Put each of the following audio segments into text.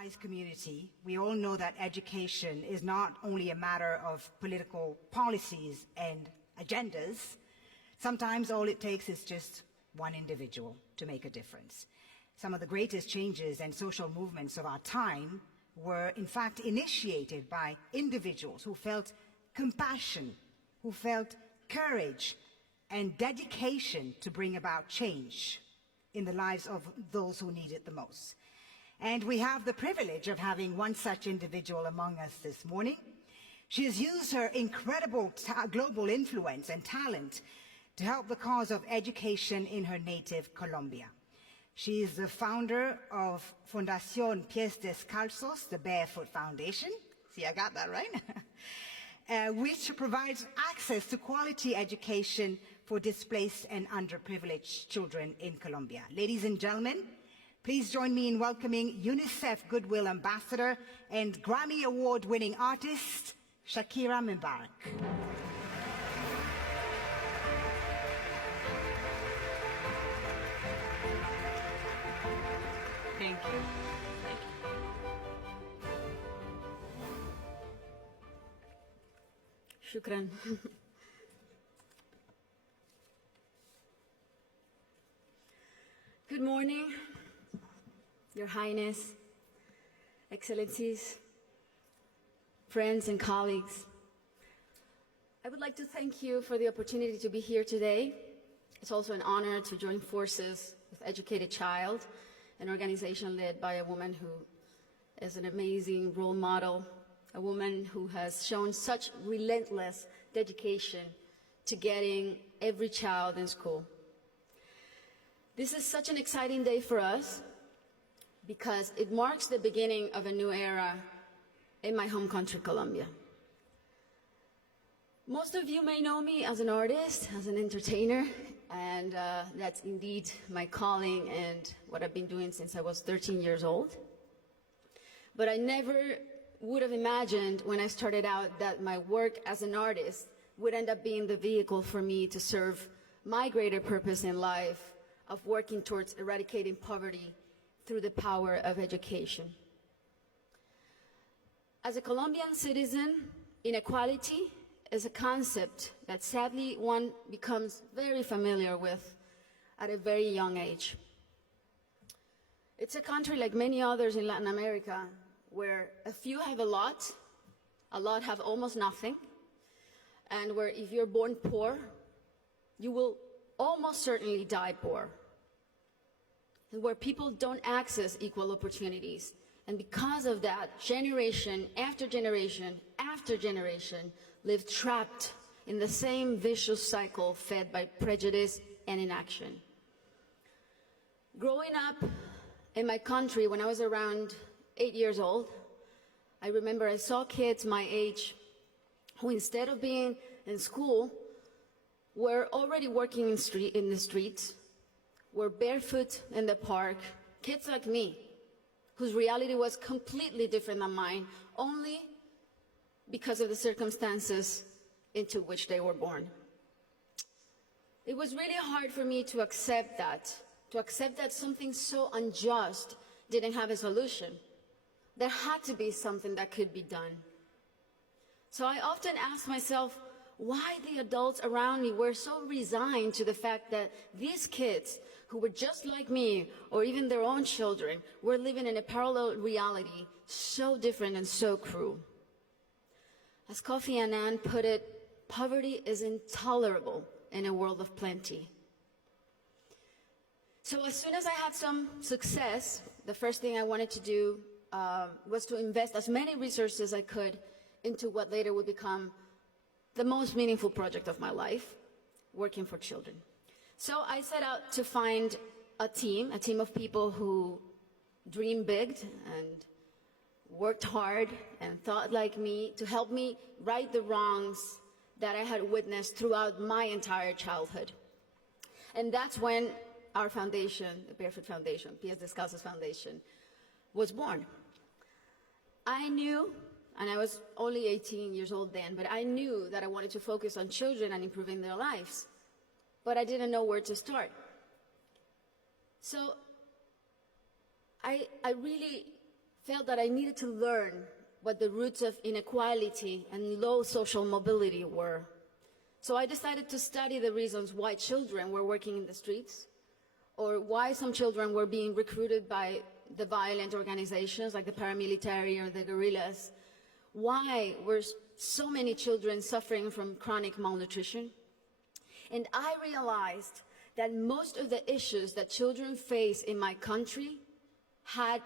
wise community, we all know that education is not only a matter of political policies and agendas. Sometimes all it takes is just one individual to make a difference. Some of the greatest changes and social movements of our time were in fact initiated by individuals who felt compassion, who felt courage and dedication to bring about change in the lives of those who need it the most. And we have the privilege of having one such individual among us this morning. She has used her incredible global influence and talent to help the cause of education in her native Colombia. She is the founder of Fundación Pies Descalzos, the Barefoot Foundation. See, I got that right? Which provides access to quality education for displaced and underprivileged children in Colombia. Ladies and gentlemen, please join me in welcoming UNICEF Goodwill Ambassador and Grammy Award-winning artist, Shakira Mubarak. Thank you. Shukran. Good morning, Your Highness, Excellencies, friends and colleagues. I would like to thank you for the opportunity to be here today. It's also an honor to join forces with Educated Child, an organization led by a woman who is an amazing role model, a woman who has shown such relentless dedication to getting every child in school. This is such an exciting day for us because it marks the beginning of a new era in my home country, Colombia. Most of you may know me as an artist, as an entertainer, and that's indeed my calling and what I've been doing since I was 13 years old. But I never would have imagined when I started out that my work as an artist would end up being the vehicle for me to serve my greater purpose in life of working towards eradicating poverty through the power of education. As a Colombian citizen, inequality is a concept that sadly one becomes very familiar with at a very young age. It's a country like many others in Latin America where a few have a lot have almost nothing, and where if you're born poor, you will almost certainly die poor, and where people don't access equal opportunities. And because of that, generation after generation after generation live trapped in the same vicious cycle fed by prejudice and inaction. Growing up in my country when I was around 8 years old, I remember I saw kids my age who, instead of being in school, were already working in the streets, were barefoot in the park, kids like me, whose reality was completely different than mine, only because of the circumstances into which they were born. It was really hard for me to accept that something so unjust didn't have a solution. There had to be something that could be done. So I often asked myself why the adults around me were so resigned to the fact that these kids, who were just like me, or even their own children, were living in a parallel reality so different and so cruel. As Kofi Annan put it, poverty is intolerable in a world of plenty. So as soon as I had some success, the first thing I wanted to do was to invest as many resources as I could into what later would become the most meaningful project of my life, working for children. So I set out to find a team of people who dreamed big and worked hard and thought like me to help me right the wrongs that I had witnessed throughout my entire childhood. And that's when our foundation, the Barefoot Foundation, Pies Descalzos Foundation, was born. I knew, and I was only 18 years old then, but I knew that I wanted to focus on children and improving their lives, but I didn't know where to start. So I really felt that I needed to learn what the roots of inequality and low social mobility were. So I decided to study the reasons why children were working in the streets, or why some children were being recruited by the violent organizations like the paramilitary or the guerrillas. Why were so many children suffering from chronic malnutrition? And I realized that most of the issues that children face in my country had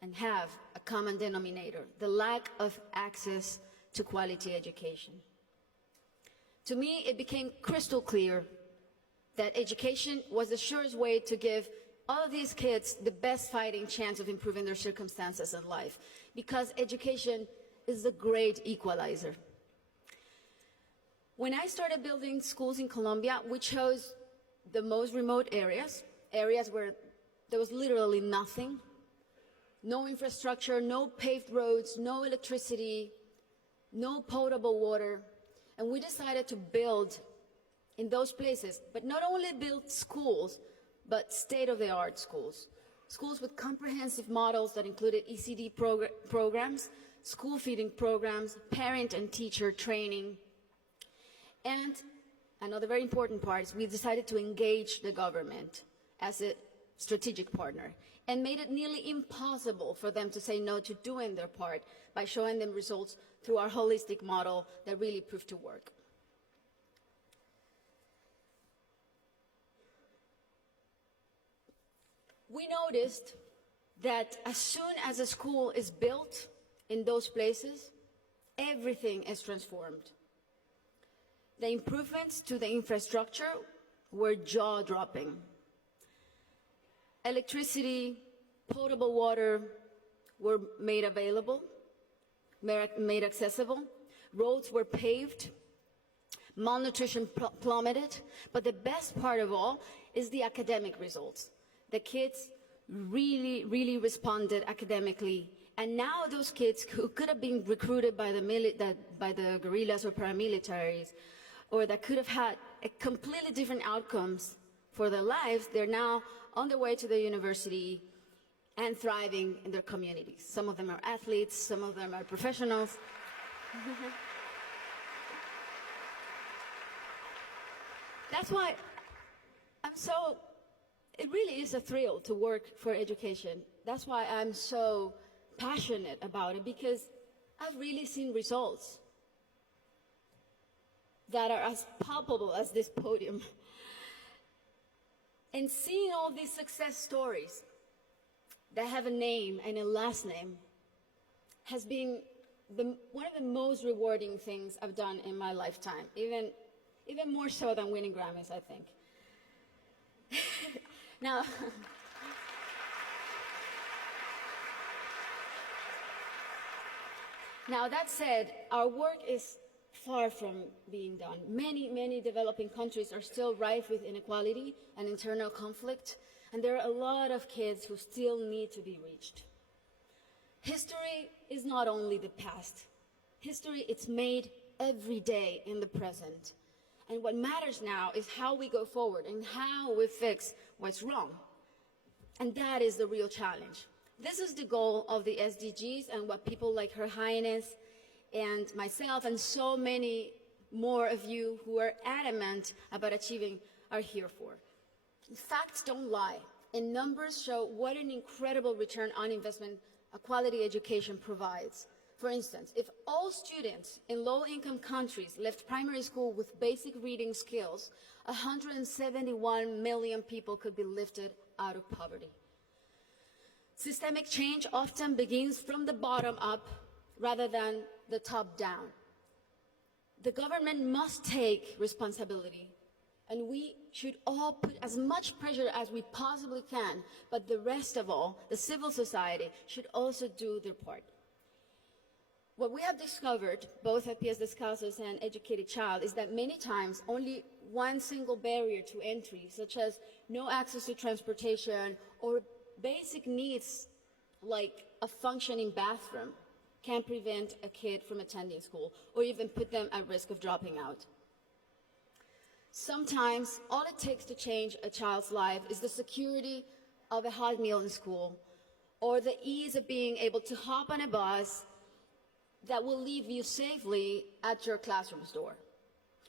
and have a common denominator: the lack of access to quality education. To me, it became crystal clear that education was the surest way to give all of these kids the best fighting chance of improving their circumstances in life, because education is the great equalizer. When I started building schools in Colombia, we chose the most remote areas where there was literally nothing, no infrastructure, no paved roads, no electricity, no potable water. And we decided to build in those places, but not only build schools, but state-of-the-art schools. Schools with comprehensive models that included ECD programs, school feeding programs, parent and teacher training. And another very important part is we decided to engage the government as a strategic partner, and made it nearly impossible for them to say no to doing their part by showing them results through our holistic model that really proved to work. We noticed that as soon as a school is built in those places, everything is transformed. The improvements to the infrastructure were jaw-dropping. Electricity, potable water were made available, made accessible. Roads were paved. Malnutrition plummeted. But the best part of all is the academic results. The kids really responded academically. And now those kids who could have been recruited by the guerrillas or paramilitaries, or that could have had a completely different outcomes for their lives, they're now on their way to the university and thriving in their communities. Some of them are athletes, some of them are professionals. That's why it really is a thrill to work for education. That's why I'm so passionate about it, because I've really seen results that are as palpable as this podium. And seeing all these success stories that have a name and a last name has been one of the most rewarding things I've done in my lifetime, even more so than winning Grammys, I think. Now, that said, our work is far from being done. Many developing countries are still rife with inequality and internal conflict, and there are a lot of kids who still need to be reached. History is not only the past. History, it's made every day in the present. And what matters now is how we go forward and how we fix what's wrong. And that is the real challenge. This is the goal of the SDGs and what people like Her Highness and myself and so many more of you who are adamant about achieving are here for. Facts don't lie, and numbers show what an incredible return on investment a quality education provides. For instance, if all students in low-income countries left primary school with basic reading skills, 171 million people could be lifted out of poverty. Systemic change often begins from the bottom up rather than the top down. The government must take responsibility, and we should all put as much pressure as we possibly can, but the rest of all, the civil society, should also do their part. What we have discovered, both at Pies Descalzos and Educated Child, is that many times only one single barrier to entry, such as no access to transportation or basic needs like a functioning bathroom, can prevent a kid from attending school or even put them at risk of dropping out. Sometimes all it takes to change a child's life is the security of a hot meal in school, or the ease of being able to hop on a bus that will leave you safely at your classroom's door.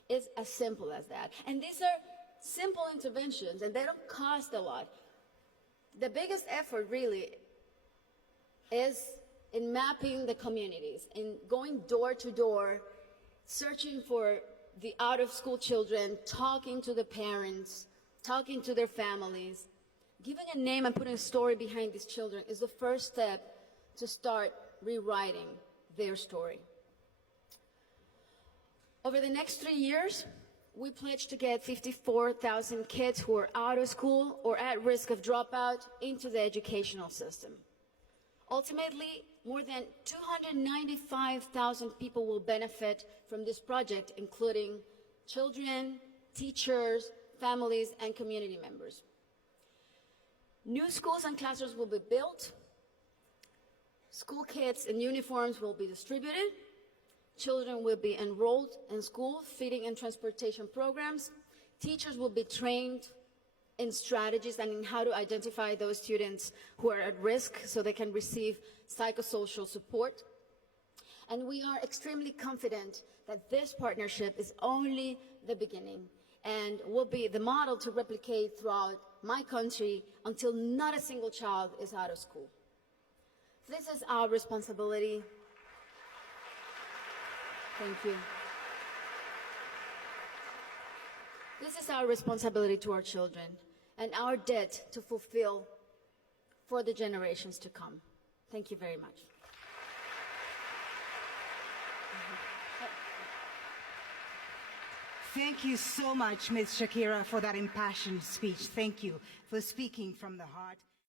It's as simple as that. And these are simple interventions, and they don't cost a lot. The biggest effort really is in mapping the communities, in going door to door, searching for the out-of-school children, talking to the parents, talking to their families. Giving a name and putting a story behind these children is the first step to start rewriting their story. Over the next 3 years, we pledge to get 54,000 kids who are out of school or at risk of dropout into the educational system. Ultimately, more than 295,000 people will benefit from this project, including children, teachers, families, and community members. New schools and classrooms will be built. School kits and uniforms will be distributed. Children will be enrolled in school, feeding and transportation programs. Teachers will be trained in strategies and in how to identify those students who are at risk so they can receive psychosocial support. And we are extremely confident that this partnership is only the beginning and will be the model to replicate throughout my country until not a single child is out of school. This is our responsibility. Thank you. This is our responsibility to our children and our debt to fulfill for the generations to come. Thank you very much. Thank you so much, Ms. Shakira, for that impassioned speech. Thank you for speaking from the heart.